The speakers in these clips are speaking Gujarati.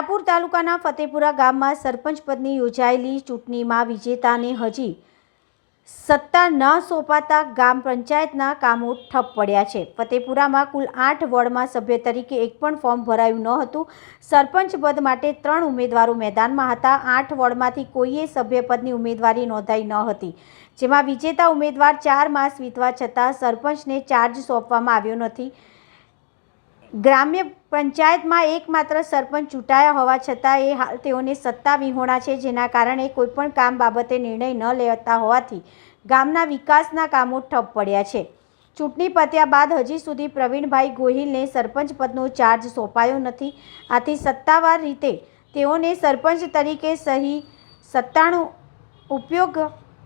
તારાપુર તાલુકાના ફતેપુરા ગામમાં સરપંચ પદની યોજાયેલી ચૂંટણીમાં વિજેતાને હજી સત્તા ન સોંપાતા ગામ પંચાયતના કામો ઠપ પડ્યા છે। ફતેપુરામાં કુલ 8 વોર્ડમાં સભ્ય તરીકે એક પણ ફોર્મ ભરાયું ન હતું। સરપંચ પદ માટે 3 ઉમેદવારો મેદાનમાં હતા। 8 વોર્ડમાંથી કોઈએ સભ્યપદની ઉમેદવારી નોંધાઈ ન હતી, જેમાં વિજેતા ઉમેદવાર 4 માસ વીતવા છતાં સરપંચને ચાર્જ સોંપવામાં આવ્યો નથી। ગ્રામ્ય પંચાયતમાં એકમાત્ર સરપંચ ચૂંટાયા હોવા છતાં એ હાલ તેઓને સત્તા વિહોણા છે, જેના કારણે કોઈપણ કામ બાબતે નિર્ણય ન લેતા હોવાથી ગામના વિકાસના કામો ઠપ પડ્યા છે। ચૂંટણી પત્યા બાદ હજી સુધી પ્રવીણભાઈ ગોહિલને સરપંચ પદનો ચાર્જ સોંપાયો નથી। આથી સત્તાવાર રીતે તેઓને સરપંચ તરીકે સહી સત્તાનો ઉપયોગ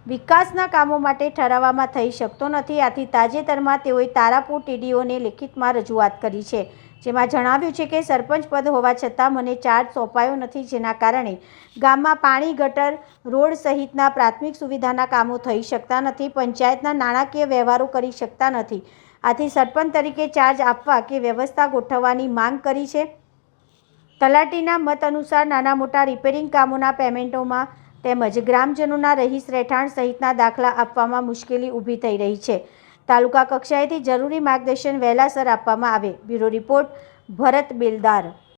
વિકાસના કામો માટે ઠરાવવામાં થઈ શકતો નથી। આથી તાજેતરમાં તેઓએ તારાપુર ટીડીઓને લેખિતમાં રજૂઆત કરી છે, જેમાં જણાવ્યું છે કે સરપંચ પદ હોવા છતાં મને ચાર્જ સોંપાયો નથી, જેના કારણે ગામમાં પાણી, ગટર, રોડ સહિતના પ્રાથમિક સુવિધાના કામો થઈ શકતા નથી, પંચાયતના નાણાકીય વ્યવહારો કરી શકતા નથી। આથી સરપંચ તરીકે ચાર્જ આપવા કે વ્યવસ્થા ગોઠવવાની માંગ કરી છે। તલાટીના મત અનુસાર નાના મોટા રિપેરિંગ કામોના પેમેન્ટોમાં તેમજ ગ્રામજનોના રહીશ રહેઠાણ સહિતના દાખલા આપવામાં મુશ્કેલી ઊભી થઈ રહી છે। તાલુકા કક્ષાએથી જરૂરી માર્ગદર્શન વહેલાસર આપવામાં આવે। બ્યુરો રિપોર્ટ, ભરત બેલદાર।